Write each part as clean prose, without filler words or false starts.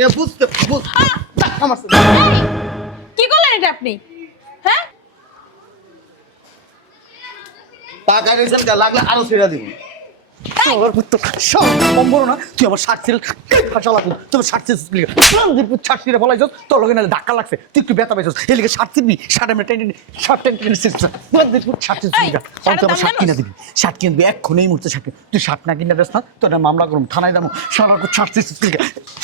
মিয়া বুঝতে আমার কি করলেন এটা আপনি? হ্যাঁ, টাকা রেজাল্ট লাগলে আরো ছেড়ে দিব। তোর পুত্র সব সম্ভব না, তুই আমার শার্ট ছিল চালাবো, তোমার শার্ট ছিল শার্ট ছিঁড়ে ফলাইছ, তোর লগে নাহলে ধাক্কা লাগছে, তুই একটু ব্যথা পাইছ, এদিকে শার্ট ছিড়বি, শার্ট আমি টেনে শার্ট টেনে শার্ট আমার শার্ট কিনে দিবি, শার্ট কিনে দিবি এক্ষুনি এই মুহূর্তে শার্ট, তুই শার্ট না কিনে দেস না তোর মামলা করুম, থানায় যাবো, শালার শার্ট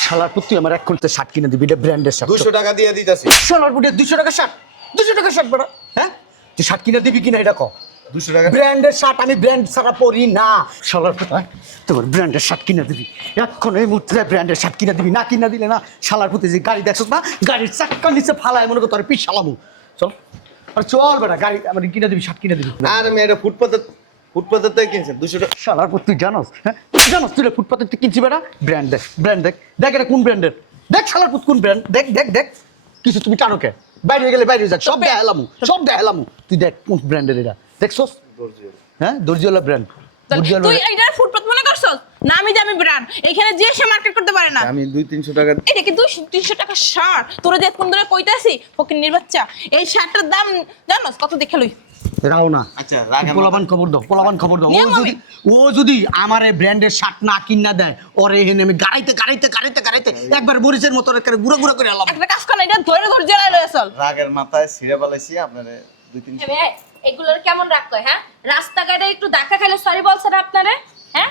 শালার তুই আমার এক করতে শার্ট কিনে দিবি, এটা ব্র্যান্ডের শার্ট, 200 টাকা দিয়ে দিতেছি। শালার পুটে 200 টাকা শার্ট, 200 টাকা শার্ট বেড়া, হ্যাঁ তুই শার্ট কিনে দিবি কিনা এটা কর। 200 টাকা ব্র্যান্ডের শার্ট আমি ব্র্যান্ড ছাড়া পরি না, শালার পুতে তোমার ব্র্যান্ডের শার্ট কিনে দিবি, এখন এই মুহূর্তে ব্র্যান্ডের শার্ট কিনে দিবি, না কিনা দিলে না শালার পুতে যে গাড়ি দেখছ না, গাড়ির চাক্কার নিচে ফালায় মনে কর তোর পিস শালামু, চল আর চল বেড়া গাড়ি আমার কিনে দিবি, শার্ট কিনে দিবি। আর আমি এটা ফুটপাতের থেকে কিনছেন 200 টাকা। শালার পুত তুই জানোস, হ্যাঁ জানোস তুই ফুটপাতে তুই কিনছি বেড়া, ব্র্যান্ড দেখ ব্র্যান্ড দেখ, দেখ এটা কোন ব্র্যান্ডের, দেখ শালার পুত কোন ব্র্যান্ড, দেখ দেখ দেখ কিছু তুমি টানো কে, বাইরে গেলে বাইরে যাক, সব দেখালামু, সব দেখালামু, তুই দেখ কোন ব্র্যান্ডের এটা দেখছস, হ্যাঁ দর্জিওয়ালা ব্র্যান্ড, তুই এইটা ফুটপাত মনে করছস? না আমি যে আমি ব্র্যান্ড, এখানে যে সে মার্কেট করতে পারে না। আমি 200-300 টাকা। এটা কি 200-300 টাকা শার্ট? তোরা যে কোন ধরে কইতাছি ফকিন্নির বাচ্চা, এই শার্টটার দাম জানোস কত? দেখে লই রাও না, আচ্ছা রাখেন। পোলাবান খবর দাও, পোলাবান খবর দাও, ও যদি আমার এই ব্র্যান্ডের শার্ট না কিনা দেয়, ওরে এখানে আমি গাড়াইতে একবার মরিচের মতো করে গুঁড়ো গুঁড়ো করে আলাম। একটা কাজ কর না, এটা ধরে ধরে জেলায় লয়ে চল। রাগের মাথায় ছিঁড়ে ফেলাইছি আপনারে 2-300। এগুলোর কেমন রাখতো? হ্যাঁ, রাস্তাঘাটে একটু ধাক্কা খাইলে সরি বলছে না আপনারে? হ্যাঁ,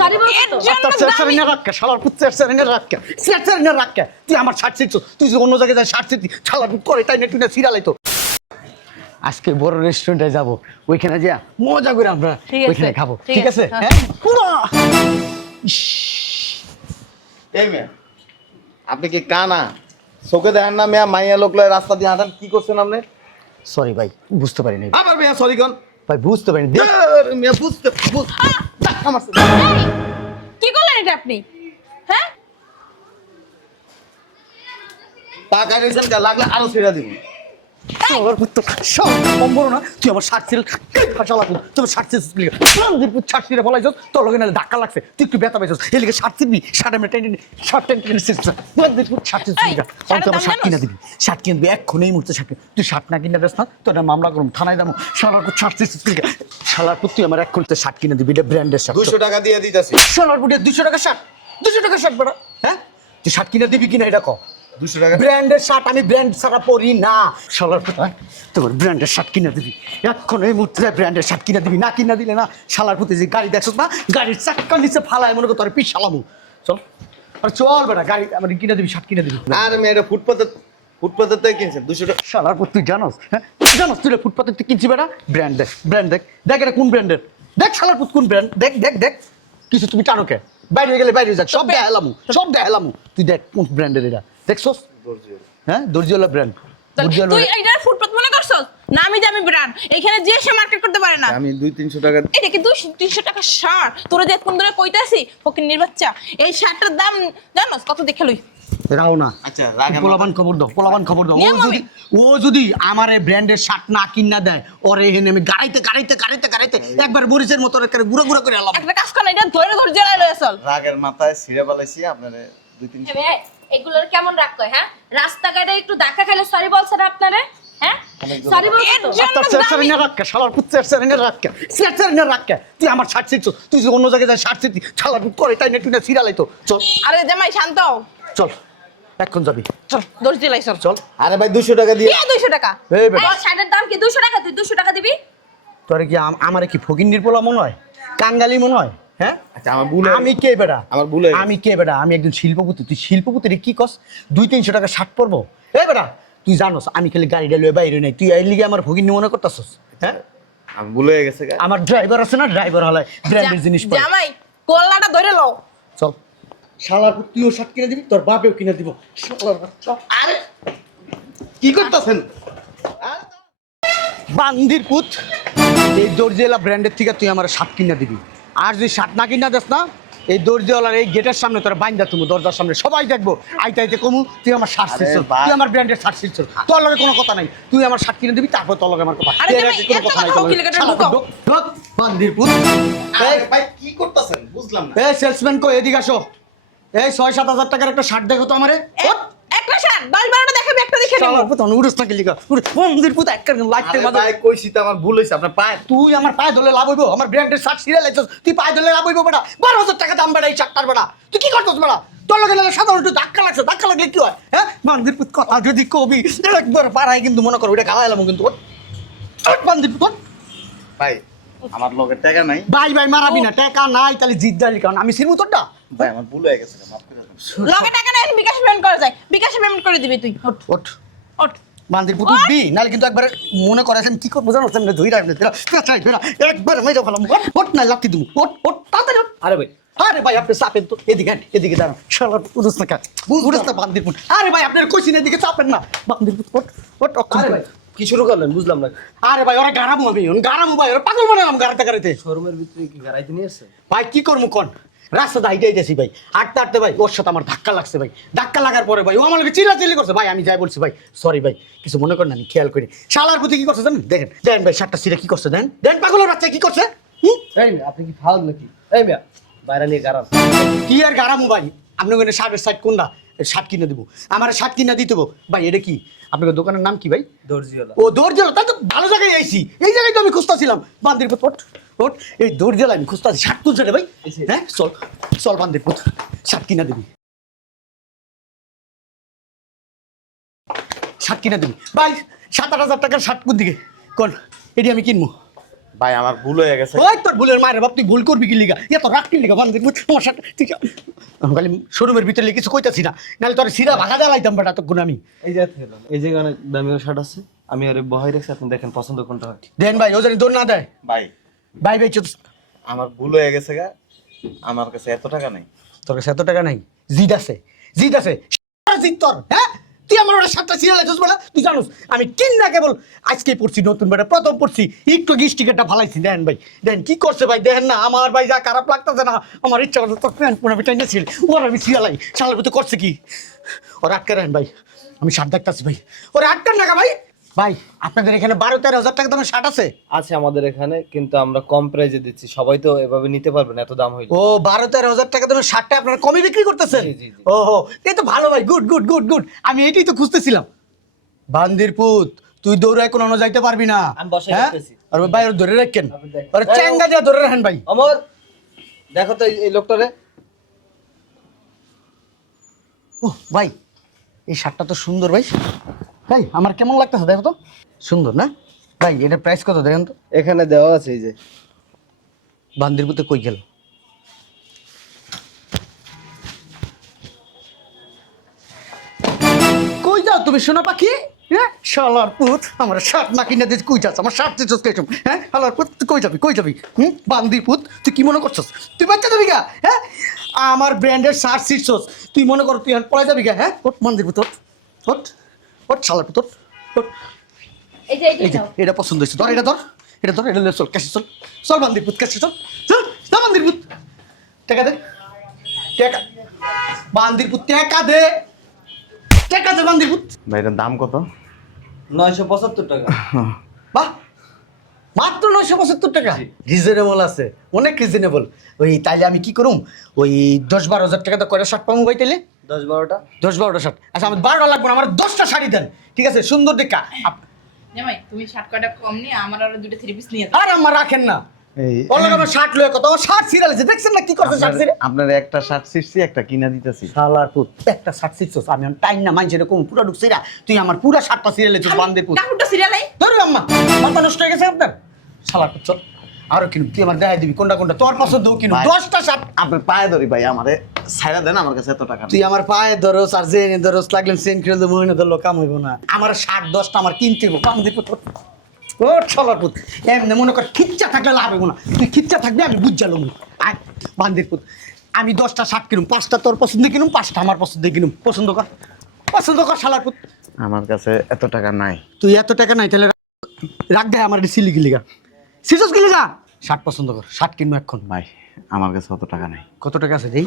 সরি বলছে তো? তুই আমার শার্ট ছিড়ছ, তুই যদি অন্য জায়গায় শার্ট ছিড়তি শালা করে তাই না, তুই না ছিড়ালাই তো। আজকে বড় রেস্টুরেন্টে যাব, ওইখানে যা মজা করে আমরা ওইখানে খাবো, ঠিক আছে? হ্যাঁ এই মেয়ে, আপনি কি কানা? চোখে দেখেন না মেয়া, মাইয়া লোক লয় রাস্তা দিয়ে হাঁটান, কি করছেন আপনি? সরি ভাই, বুঝতে পারিনি আবার মেয়া সরি কোন ভাই, বুঝতে পারিনি। মেয়া বুঝতে আমার কি করলেন এটা আপনি? হ্যাঁ, টাকা রেজাল্ট লাগলে আরো ছেড়ে দিব। সব সম্ভব না, তুই আমার শার্ট ছিল চালাবো, তোমার শার্ট শার্ট ছিঁড়ে ফলাইছ, তোর লগে নাহলে ধাক্কা লাগছে, তুই একটু ব্যথা পাইছ, এদিকে শার্ট ছিড়বি, শার্ট আমি টেনে শার্ট টেনে শার্ট আমার শার্ট কিনে দিবি, শার্ট কিনে দিবি এক্ষুনি এই মুহূর্তে শার্ট, তুই শার্ট না কিনে দেস না তোর মামলা করুম, থানায় যাবো, শালার শার্ট শালার পুত তুই আমার এক করতে শার্ট কিনে দিবি, এটা ব্র্যান্ডের শার্ট, 200 টাকা দিয়ে দিতেছি। শালার পুটে 200 টাকা শার্ট, 200 টাকা শার্ট বেড়া, হ্যাঁ তুই শার্ট কিনে দিবি কিনা এটা কর। 200 টাকা। ব্র্যান্ডের শার্ট আমি ব্র্যান্ড ছাড়া পরি না, শালার পুতে তোমার ব্র্যান্ডের শার্ট কিনে দিবি, এখন এই মুহূর্তে ব্র্যান্ডের শার্ট কিনে দিবি, না কিনা দিলে না শালার পুতে যে গাড়ি দেখছ না, গাড়ির চাক্কার নিচে ফালায় মনে কর তোর পিস শালামু, চল আর চল বেটা গাড়ি আমার কিনে দিবি, শার্ট কিনে দিবি। আর আমি এটা ফুটপাতের থেকে কিনছেন 200 টাকা। শালার পুত তুই জানোস, হ্যাঁ জানোস তুই ফুটপাতে তুই কিনছি বেটা, ব্র্যান্ড দেখ ব্র্যান্ড দেখ, দেখ এটা কোন ব্র্যান্ডের, দেখ শালার পুত কোন ব্র্যান্ড, দেখ দেখ দেখ কিছু তুমি টানো কে, বাইরে গেলে বাইরে যাক, সব দেখালামু, সব দেখালামু, তুই দেখ কোন ব্র্যান্ডের এটা দেখছস, হ্যাঁ দর্জিওয়ালা ব্র্যান্ড, তুই এইটা ফুটপাত মনে করছস? না আমি যে আমি ব্র্যান্ড, এখানে যে সে মার্কেট করতে পারে না। আমি 200-300 টাকা। এটা কি 200-300 টাকা শার্ট? তোরা যে কোন ধরে কইতাছি ফকিন্নির বাচ্চা, এই শার্টটার দাম জানোস কত? দেখে লই রাও না, আচ্ছা রাখেন। পোলাবান খবর দাও, পোলাবান খবর দাও, ও যদি আমার এই ব্র্যান্ডের শার্ট না কিনা দেয়, ওরে এখানে আমি গাড়াইতে একবার মরিচের মতো করে গুঁড়ো গুঁড়ো করে আলাম। একটা কাজ কর না, এটা ধরে ধরে জেলায় লয়ে চল। রাগের মাথায় ছিঁড়ে ফেলাইছি আপনারে 2-300। এগুলোর কেমন রাখতো? হ্যাঁ, রাস্তাঘাটে একটু ধাক্কা খাইলে সরি বলছে না আপনারে? হ্যাঁ, সরি বলছে তো? তুই আমার শার্ট ছিড়ছ, তুই যদি অন্য জায়গায় শার্ট ছিড়তি শালা করে তাই না, তুই না ছিড়ালাই তো, চল আরে জামাই শান্ত হও। চল এখন যাবি, চল দোষ দিলাই চল। চল আরে ভাই 200 টাকা দিয়ে। কি 200 টাকা? এই বেটা এই শার্টের দাম কি 200 টাকা? তুই 200 টাকা দিবি? তোরে কি আমারে কি ফকিন্নির পোলা মনে হয়, কাঙ্গালি মনে হয়? হ্যাঁ আচ্ছা আমার ভুল। আমি কে বেটা, আমার ভুল হয়ে গেছে। আমি কে বেটা, আমি একজন শিল্পপতি, তুই শিল্পপতি রে কি কস 200-300 টাকা শার্ট পরবো? এ বেটা তুই জানোস আমি খালি গাড়িটা লয়ে বাইরে নাই, তুই এই লিগে আমার ভগিনী মনে করতাছস? হ্যাঁ আমি ভুল হয়ে গেছে। আমার ড্রাইভার আছে না, ড্রাইভার হলাই ব্র্যান্ডের জিনিস পরে। জামাই কল্লাটা ধরে লও। চল শালার পুত তুইও শার্ট কিনে দিবি, তোর বাপেও কিনে দিব, শালার বাচ্চা। আরে কি করতেছেন? বান্দির পুত, এই দর্জিওয়ালা ব্র্যান্ডের থেকে তুই আমার শার্ট কিনে দিবি, আর যদি শার্ট না কিনা দেস না, এই দর্জিওয়ালার এই গেটের সামনে তোরা বাইন্দা তুমি, দরজার সামনে সবাই দেখবো, আইতে আইতে কমু তুই আমার শার্ট ছিড়ছ, তুই আমার ব্র্যান্ডের শার্ট ছিড়ছ, তোর লগে কোনো কথা নাই, তুই আমার শার্ট কিনে দিবি, তারপর তোর লগে আমার কথা, আরে এর জামাই, আগে কোনো এত কথা নাই কথা তোর লগে। উকিলের কাছে শালা ঢুকাও। ঢোক, ঢোক, বান্দির পুত। আরে ভাই কি করতেছেন বুঝলাম না। এ সেলসম্যান কো এদিকে আসো, এই 6-7 হাজার টাকার একটা শার্ট দেখো তো আমারে একটা শার্ট 10-12টা দেখাবি, একটা দেখে নেব। শালার পুত অনুরোধ না গেলি বন্ধুর পুত একটা লাইফের আরে মাঝে ভাই কইছি তো আমার ভুল হইছে আপনার পায়ে। তুই আমার পায়ে ধরলে লাভ হইব? আমার ব্র্যান্ডের শার্ট সিরিয়াল আইছস, তুই পায়ে ধরলে লাভ হইব বেটা? 12,000 টাকা দাম বেটা এই শার্টটার বেটা। তুই কি করছস বেটা? তোর লগে লাগে সাধারণ একটু ধাক্কা লাগছে, ধাক্কা লাগলে কি হয়? হ্যাঁ বান্দির পুত কথা যদি কবি একবার পাড়ায় কিন্তু মনে করো এটা গাওয়া এলাম কিন্তু বান্দির পুত। ভাই আমার লগে টাকা নাই। ভাই ভাই মারাবি না, টাকা নাই তাহলে জিদ দালি কারণ আমি সিরমু তোরটা। ভাই আমার ভুল হয়ে গেছে, মাফ করে দেন। লগে টাকা নাই, বিকাশ পেমেন্ট করা যায়, বিকাশ পেমেন্ট করে দিবি তুই। ওঠ ওঠ ওঠ। বান্দির পুত উঠবি নাহলে কিন্তু একবার মনে করে আমি কি করবো জানো না ধুই রাখবে একবার মেরে ফেলাম। ওঠ না লাত্তি দিব, ওঠ ওঠ তাড়াতাড়ি ওঠ। আরে ভাই আরে ভাই আপনি চাপেন তো এদিকে আন, এদিকে দাঁড়ান শালা বুঝছ না বুঝছ না বান্দির পুত। আরে ভাই আপনার কইছিন এদিকে চাপেন না বান্দির পুত ওঠ ওঠ অক্ষম আরে ভাই কি শুরু করলেন বুঝলাম না। আরে ভাই ওরা গারামু আমি গারামু ভাই ওরা পাগল বানালাম গারাতে গারাতে। শোরুমের ভিতরে কি গাড়াইতে নিয়ে আসছে? ভাই কি করবো কোন রাস্তাতে হাইটে আইতেছি ভাই, হাঁটতে হাঁটতে ভাই ওর সাথে আমার ধাক্কা লাগছে ভাই। ধাক্কা লাগার পরে ভাই ও আমাকে চিল্লাচিল্লি করছে ভাই। আমি যাই বলছি ভাই সরি ভাই কিছু মনে করেন না, আমি খেয়াল করি। শালার প্রতি কি করছে জানেন? দেখেন দেন ভাই শার্টটা সিরা কি করছে দেন দেন পাগলের বাচ্চা কি করছে। এই মিয়া আপনি কি ফাউল নাকি? এই মিয়া বাইরে নিয়ে গাড়ান। কি আর গারামু ভাই আপনি ওখানে শার্টের সাইড কোনটা? শার্ট কিনে দেবো আমার শার্ট কিনে দিতে হবো ভাই। এটা কি আপনার দোকানের নাম কি ভাই? দর্জিওয়ালা। ও দর্জিওয়ালা, তাই তো ভালো জায়গায় আইছি। এই জায়গায় তো আমি খুঁজতেছিলাম বান্দির পুত ওঠ ওঠ। এই দর্জিওয়ালা আমি খুঁজতেছি শার্ট তুলছে রে ভাই। হ্যাঁ চল চল বান্দির পুত শার্ট কিনে দিবি, শার্ট কিনে দিবি ভাই। 7-8 হাজার টাকার শার্ট কোন দিকে কোন এটি আমি কিনবো? ভাই আমার ভুল হয়ে গেছে। ওই তোর ভুলের মায়ের বাপ তুই ভুল করবি কি লিগা? এত রাগ কি লিগা বান্দির পুত আমার শার্ট তুই আমি খালি শোরুমের ভিতরে কিছু কইতাছি না, নাহলে তোর সিরা ভাগা জ্বালাইতাম বেটা তখন আমি। এই যে অনেক দামি শার্ট আছে, আমি আরে বহাই রাখছি, আপনি দেখেন পছন্দ কোনটা হয়। দেন ভাই ও জানি দৌড় না দেয়। ভাই ভাই ভাই চুপ। আমার ভুল হয়ে গেছে গা, আমার কাছে এত টাকা নাই। তোর কাছে এত টাকা নাই? জিদ আছে জিদ আছে জিদ তোর। হ্যাঁ তুই আমার ওটা 7টা সিরিয়াল আছিস বলা তুই জানোস আমি কিন না কেবল আজকেই পড়ছি নতুন বেটা প্রথম পড়ছি একটু গিস্টিকেটটা ফালাইছি। দেন ভাই দেন কি করছে ভাই দেখেন না আমার ভাই যা খারাপ লাগতেছে না। আমার ইচ্ছা করছে তোর প্যান্ট পুরো আমি টাইনেছিল ওর আমি সিরিয়ালাই শালার ভিতরে করছে কি ওর আটকে রাখেন ভাই। আমি শার্ট দেখতেছি ভাই ওর আটকান টাকা ভাই। ভাই আপনাদের এখানে 12-13 হাজার টাকা দামের শার্ট আছে? আছে আমাদের এখানে, কিন্তু আমরা কম প্রাইজে দিচ্ছি, সবাই তো এভাবে নিতে পারবেন এত দাম হইলে। ও 12-13 হাজার টাকা দামের শার্টটা আপনারা কমে বিক্রি করতেছেন? জি, জি, জি। ওহো এই তো ভালো ভাই, গুড গুড গুড গুড। আমি এটাই তো খুঁজতেছিলাম। বান্দির পুত তুই দৌড়ায় কোনো যাইতে পারবি না। আমি বসাই হ্যাঁ? রাখতেছি। আর ওই ভাই ওর ধরে রাখেন, আপনি দেখেন। ওর চ্যাঙ্গা যা ধরে রাখেন ভাই। অমর দেখো তো এই লোকটারে। ও ভাই এই শার্টটা তো সুন্দর ভাই। ভাই আমার কেমন লাগতেছে দেখো তো, সুন্দর না ভাই? এটা প্রাইস কত দেখেন তো? এখানে দেওয়া আছে এই যে। বান্দির পুতে কই গেল? কই যাও তুমি সোনা পাখি? হ্যাঁ শালার পুত আমার শার্ট না কিনে দিস কই যাস? আমার শার্ট দিচ্ছিস কেটম? হ্যাঁ শালার পুত তুই কই যাবি কই যাবি? বান্দির পুত তুই কি মনে করছস তুই বাচ্চা যাবি গা? হ্যাঁ আমার ব্র্যান্ডের শার্ট ছিটছস তুই মনে কর তুই পড়ে যাবি গা? হ্যাঁ ওঠ বান্দির পুত ওঠ ওঠ শালার পুত ওঠ। এই যে এই যে এটা পছন্দ হয়েছে ধর এটা ধর এটা ধর এটা লে চল ক্যাশে চল চল বান্দির পুত ক্যাশে চল চল চল বান্দির পুত টাকা দে টাকা বান্দির পুত টাকা দে টাকা দে বান্দির পুত। ভাই এটার দাম কত? 975 টাকা। বাহ মাত্র 975 টাকা রিজনেবল আছে, অনেক রিজনেবল। ওই তাইলে আমি কি করুম ওই 10-12 হাজার টাকা তো কয়টা শার্ট পাবো ভাই তাইলে? 10-12টা। 10-12টা শার্ট। আচ্ছা আমার 12টা লাগবে না, আমার 10টা শাড়ি দেন ঠিক আছে সুন্দর দেখা। জামাই তুমি শার্ট কয়টা কম নিয়ে আমার আরো 2টা 3 পিস নিয়ে আর আমার রাখেন না এই অন্য শার্ট লয়ে কত শার্ট সিরিয়াল আছে দেখছেন না কি করছে শার্ট সিরিয়াল। আপনার একটা শার্ট ছিঁড়ছি একটা কিনা দিতেছি। শালার পুত একটা শার্ট সিটছস আমি টাইম না মাইছে এরকম পুরো ঢুকছিরা তুই আমার পুরো শার্টটা সিরিয়ালে তুই বান্ধে পুত কাকুরটা সিরিয়াল আই ধরু আম্মা মাথা নষ্ট হয়ে গেছে আপনার। শালার পুত চল আরো কিনু তুই আমার দেখাই দিবি কোনটা কোনটা তোর পছন্দ কিনু ভাই। 10টা শার্ট। আপনার পায়ে ধরি ভাই, আমারে ছাইড়া দেন, আমার কাছে এত টাকা তুই নেই। আমার পায়ে ধরস আর জেনে ধরস লাগলেন সেন খেলে দেবো মহিনা ধরলো কাম হইব না। আমার শার্ট 10টা আমার কিনতে হইব বান্ধে পুত ও শালার পুত এমনি মনে কর খিচ্চা থাকলে লাভ হইব না, তুই খিচ্চা থাকবি আমি বুঝালো আয় বান্দির পুত আমি 10টা শার্ট কিনুম 5টা তোর পছন্দ কিনুম 5টা আমার পছন্দ কিনুম পছন্দ কর শালার পুত। আমার কাছে এত টাকা নাই। তুই এত টাকা নাই তাহলে রাখ দে আমার সিলি গিলিগা সিজস গিলিগা শার্ট পছন্দ কর শার্ট কিনবো এখন। ভাই আমার কাছে অত টাকা নাই। কত টাকা আছে দেই?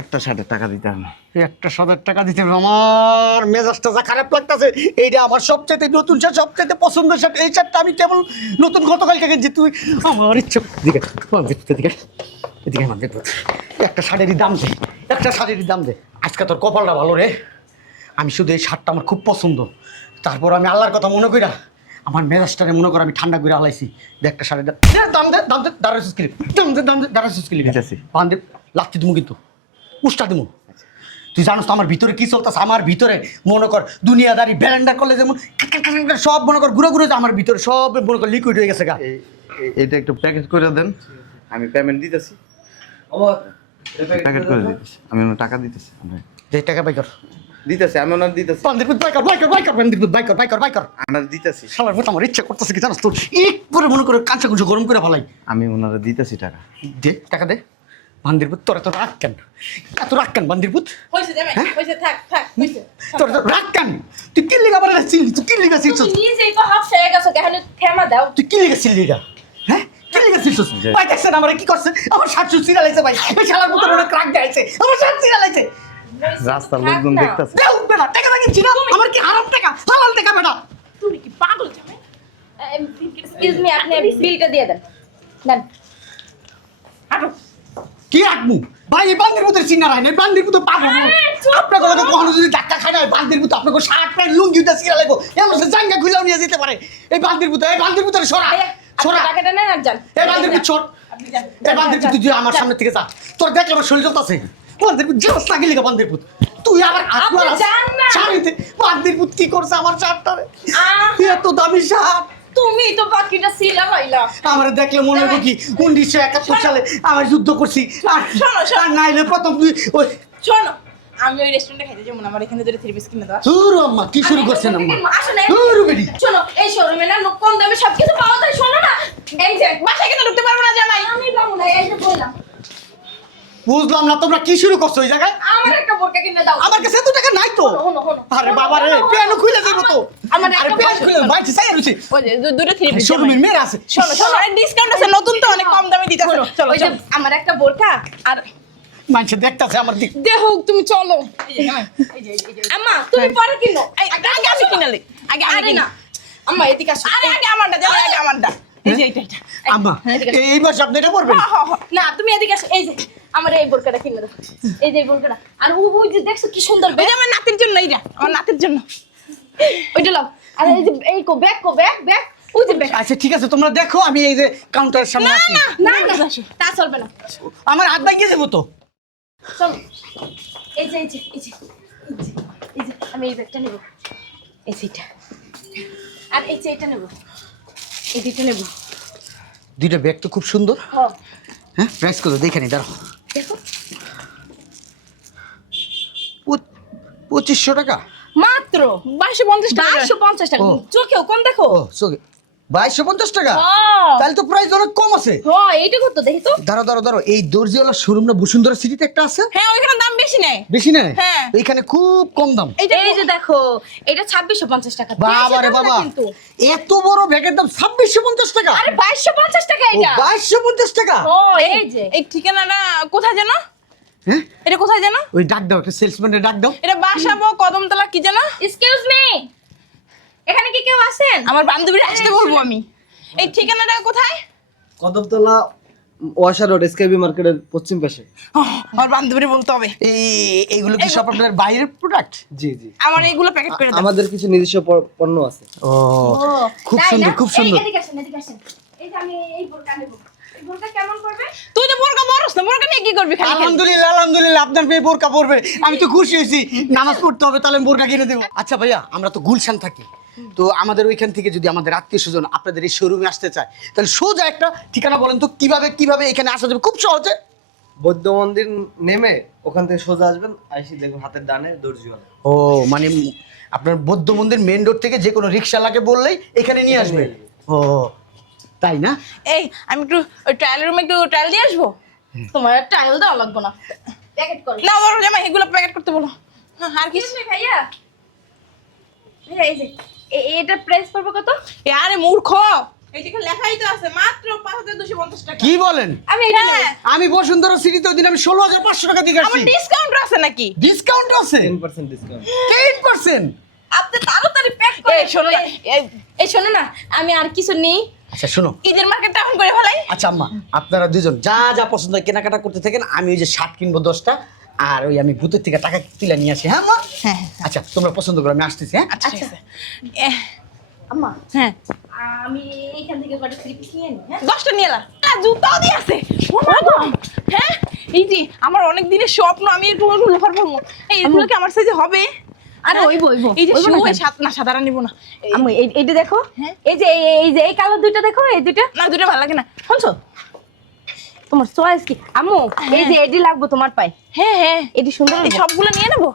একটা শার্টের টাকা দিতে হবে না। একটা 1,000 টাকা দিতে হবে। আমার মেজাজটা যা খারাপ লাগতেছে। এইটা আমার সবচাইতে নতুন শার্ট সবচাইতে পছন্দের শার্ট। এই শার্টটা আমি কেবল নতুন গতকালকে কিনছি। তুই আমার ইচ্ছা দিকে এদিকে এদিকে আমার দেখো একটা শার্টেরই দাম চাই একটা শাড়ির দাম দে। আজকে তোর কপালটা ভালো রে, আমি শুধু এই শার্টটা আমার খুব পছন্দ। তারপর আমি আল্লাহর কথা মনে কইরা আমার মেজাজটারে মনে করে আমি ঠান্ডা করে হালাইছি। দে একটা শাড়ির দাম দাম দে দাঁড়াইছিস ক্লিপ দাম দে দাঁড়াইছিস ক্লিপ দিতেছি। বান্ধে লাত্তি দিমু কিন্তু উষ্টা দিমু। তুই জানোস তো আমার ভিতরে কি চলতেছে? আমার ভিতরে মনে কর দুনিয়াদারি ব্যালেন্ডার করলে যেমন সব মনে কর ঘুরে ঘুরে আমার ভিতরে সব মনে কর লিকুইড হয়ে গেছে গা। এইটা একটু প্যাকেট করে দেন, আমি পেমেন্ট দিতেছি। প্যাকেট করে দিতেছি, আমি ওনার টাকা দিতেছি। যে টাকা বাই কর দিতেছি, আমি ওনার দিতেছি। বান্দিরপুত বাই কর বাই কর আনার দিতেছি, শালার মতো আমার ইচ্ছা করতেছে কি জানোস তোর একবারে মনে করে কাঁচা কুঁচো গরম করে ফেলাই। আমি ওনারা দিতেছি টাকা। দে টাকা দে। বান্দিরপুত তোর এত রাগ কেন? এত রাগ কেন বান্দিরপুত? হইছে জামাই হইছে, থাক থাক হইছে। তোর এত রাগ কেন? তুই কি লিগা আমার চিনলি? তুই কি লিগা চিনছিস? তুমি নিজেই তো হাফ হয়ে গেছো, কেন থেমা দাও। তুই কি লিগা চিনলি এটা? হ্যাঁ কি লিগা চিনছিস? ভাই দেখছেন আমার কি করছে? আমার শাশুড়ি সিরালাইছে ভাই, এই শালার মতো ওরা ক্রাক দেখাইছে, আমার শাশুড়ি সিরালাইছে। রাস্তার লোকজন দেখতেছে। দেও বেটা টাকা লাগিয়েছি না, আমার কি হারাম টাকা হালাল টাকা বেটা? তুমি কি পাগল জামাই? এক্সকিউজ মি, আপনি বিলটা দিয়ে দেন। দেন। হাঁটো। কি রাখবো ভাই? এই বান্দির মতো চিনা রায় না, বান্দির মতো পাবো আপনাকে লোকে কখনো যদি ধাক্কা খায় না, বান্দির মতো আপনাকে শার্ট প্যান্ট লুঙ্গি উঠে সিরা লাগবো, এমন সে জাঙ্গা খুলেও নিয়ে যেতে পারে। এই বান্দির মতো, এই বান্দির মতো সরা সরা, টাকাটা নেন আর যান। এই বান্দির মতো সর, আপনি যান। এই বান্দির মতো তুই আমার সামনে থেকে যা, তোর দেখলে আমার শরীর জ্বলতাছে। বান্দির মতো জেলস লাগি লিখা বান্দির মতো তুই আবার আপনি যান না। শাড়িতে বান্দির মতো কি করছে আমার শার্টটারে? আহ! এত দামি শার্ট তুমি তো বাকিটা সিলা পাইলা। আমার দেখলে মনে হবে কি 1971 সালে আমার যুদ্ধ করছি। আর শোনো, শোনো। আর নাইলে প্রথম তুই ওই শোনো, আমি ওই রেস্টুরেন্টে খাইতে যাবো না, আমার এখানে দুটো 3 পিস কিনে দাও। ধুর আম্মা কি শুরু করছেন আম্মা? আসো না। ধুর বেডি শোনো, এই শোরুমে না কম দামে সবকিছু পাওয়া যায়। শোনো না, এই যে বাসায় কিন্তু ঢুকতে পারবো না জামাই। আমি পাবো না, এই যে বললাম। বুঝলাম না তোমরা কি শুরু করছো ওই জায়গায়? আমার একটা বোরকা কিনে দাও। আমার কাছে এত টাকা নাই তো। হনো, হনো। আরে বাবা রে, পেন খুলে যাবো তো। আমার আরে একটা পেন খুলে বাইরে চাই রুচি। ওই যে দুটো 3 পিস শোরুমে মেরে আছে। শোনো শোনো, ডিসকাউন্ট আছে, নতুন তো অনেক কম দামে দিতেছে। চলো ওই যে চলো। আমার একটা বোরকা আর মানুষে দেখতাছে আমার দিক। দেখো তুমি চলো। এই যে জামাই, এই যে আম্মা তুমি পরে কিনো। এই আগে আমি কিনালি, আগে আমি আরে কিনি। না, আম্মা এদিকে আসো। আরে আগে আমারটা জামাই, আগে আমারটা। এই যে এইটা এটা। আম্মা এই মাস আপনি এটা করবেন? হ্যাঁ হ্যাঁ হ্যাঁ। না তুমি এদিকে আসো। এই যে আমার এই বোরকাটা কিনে দাও। এই যে এই বোরকাটা। আর ওই যে দেখছো কি সুন্দর ওই ব্যাগ। যে আমার নাতির জন্য এইটা, আমার নাতির জন্য। ওইটা লাও। আর এই যে এই কো ব্যাগ ব্যাগ ওই যে ব্যাগ। আচ্ছা ঠিক আছে তোমরা দেখো, আমি এই যে কাউন্টারের সামনে আছি। না না তা চলবে না। আমার হাত ভাঙিয়ে যাবো তো। চলো। এই যে এই যে এই যে এই যে আমি এই ব্যাগটা নেব। এই যে এটা। আর এই যে এটা নেব। এই দুইটা নেব। দুইটা ব্যাগ তো খুব সুন্দর। হ্যাঁ হ্যাঁ প্রাইস কত দেখে নি দাঁড়াও। দেখো 2500 টাকা। মাত্র 2250 টাকা। 2250 টাকা। ও। চোখেও কম দেখো। ও সরি 2250 টাকা। হ্যাঁ। তাহলে তো প্রাইস অনেক কম আছে। হ্যাঁ এইটা কত দেখি তো। দাঁড়াও এই দর্জিওয়ালা শোরুম না বসুন্ধরা সিটিতে একটা আছে? হ্যাঁ ওইখানে দাম বেশি নেয়। বেশি নেই? হ্যাঁ। এইখানে খুব কম দাম। এইটা এই যে দেখো এটা 2650 টাকা। বাবা রে বেশি দাম না বাবা, কিন্তু। এত বড় ব্যাগের দাম 2650 টাকা। আরে 2250 টাকা এটা। 2250 টাকা। ও এই যে এই ঠিকানাটা কোথায় জানো? হ্যাঁ এটা কোথায় জানো? ওই ডাক দাও, একটা সেলসম্যানের ডাক দাও। এটা বাসাবো কদমতলা কি জানো? এক্সকিউজ মি, এখানে কি কেউ আছেন? আমার বান্ধবীরা আসতে বলবো আমি। এই ঠিকানাটা কোথায়? কদমতলা ওয়াশা রোড এসকেবি মার্কেটের পশ্চিম পাশে। আমার বান্ধবীরা বলতে হবে। এইগুলো কি সব আপনাদের বাইরের প্রোডাক্ট? জি জি, আমার এইগুলো প্যাকেট করে দাও। আমাদের কিছু নিজস্ব পণ্য আছে। ও খুব তাই সুন্দর না? খুব সুন্দর। এদিকে আসেন এদিকে আসেন। এই যে আমি এই বোরকা নেব। এই বোরকা কেমন পড়বে? তুই তো বোরকা বড়স না, বোরকা নিয়ে কি করবি খালি খালি? আলহামদুলিল্লাহ আপনার মেয়ে বোরকা পরবে, আমি তো খুশি হয়েছি। নামাজ পড়তে হবে তাহলে আমি বোরকা কিনে দেবো। আচ্ছা ভাইয়া, আমরা তো গুলশান থাকি, তো আমাদের ওইখান থেকে যদি আমাদের আত্মীয় স্বজন আপনাদের এই শোরুমে আসতে চায়, তাহলে সোজা একটা ঠিকানা বলেন তো কিভাবে এখানে আসা যাবে খুব সহজে? বৌদ্ধ মন্দির নেমে ওখান থেকে সোজা আসবেন, আইসি দেখুন হাতের ডানে দর্জিওয়ালা। ও মানে আপনার বৌদ্ধ মন্দির মেন রোড থেকে যে কোনো রিক্সাওয়ালাকে বললেই এখানে নিয়ে আসবে। ও তাই না? এই আমি একটু ওই ট্রায়াল রুমে একটু ট্রায়াল দিয়ে আসবো। তোমার টাইল দেওয়া লাগবে না। প্যাকেট করো। না বড় জামাই এগুলো প্যাকেট করতে বলো। হ্যাঁ, আর কি? এক্সকিউজ মি ভাইয়া। ভাইয়া এই যে এটা প্রাইস পড়বে কত? এ আরে মূর্খ, এই যে এখানে লেখাই তো আছে মাত্র 5250 টাকা। কি বলেন? আমি এটা নেব। হ্যাঁ, আমি বসুন্ধরা সিটিতে ওই দিন আমি 16500 টাকা দিয়ে আমার আসছি। ডিসকাউন্ট আছে নাকি? ডিসকাউন্ট আছে 10% ডিসকাউন্ট। 10%। আপনি তাড়াতাড়ি প্যাক করে এই শোনো না, এই শোনো না, আমি আর কিছু নেই। আচ্ছা শোনো, ঈদের মার্কেটটা এখন করে ফেলাই। আচ্ছা আম্মা আপনারা দুজন যা যা পছন্দ হয় কেনাকাটা করতে থাকেন, আমি ওই যে শার্ট কিনবো 10টা, আর ওই আমি ভূতের থেকে টাকা তুলে নিয়ে আসি, হ্যাঁ মা? হ্যাঁ আচ্ছা তোমরা পছন্দ করো, আমি আসতেছি, হ্যাঁ? আচ্ছা ঠিক আছে। আম্মা হ্যাঁ আমি এইখান থেকে কটা ক্লিপস নিয়ে নিই, হ্যাঁ? 10টা নিয়ে এলা জুতাও দিয়ে আছে হ্যাঁ এই যে আমার অনেক দিনের স্বপ্ন আমি একটু লোফার পরবো এইগুলো কি আমার সাইজে হবে আরে হ্যাঁ? ওইবো এই যে ওইবো না shoe, কেন? না সাদারা নিব না আম্মু এইটা দেখো, হ্যাঁ? এই যে এই যে এই কালার দুইটা দেখো, এই দুইটা না দুটো ভালো লাগে না শুনছো তোমার চয়েস কি আম্মু? এই যে এডি লাগবো তোমার পায়ে, হ্যাঁ হ্যাঁ এডি সুন্দর এই হইবো। সবগুলো নিয়ে নেবো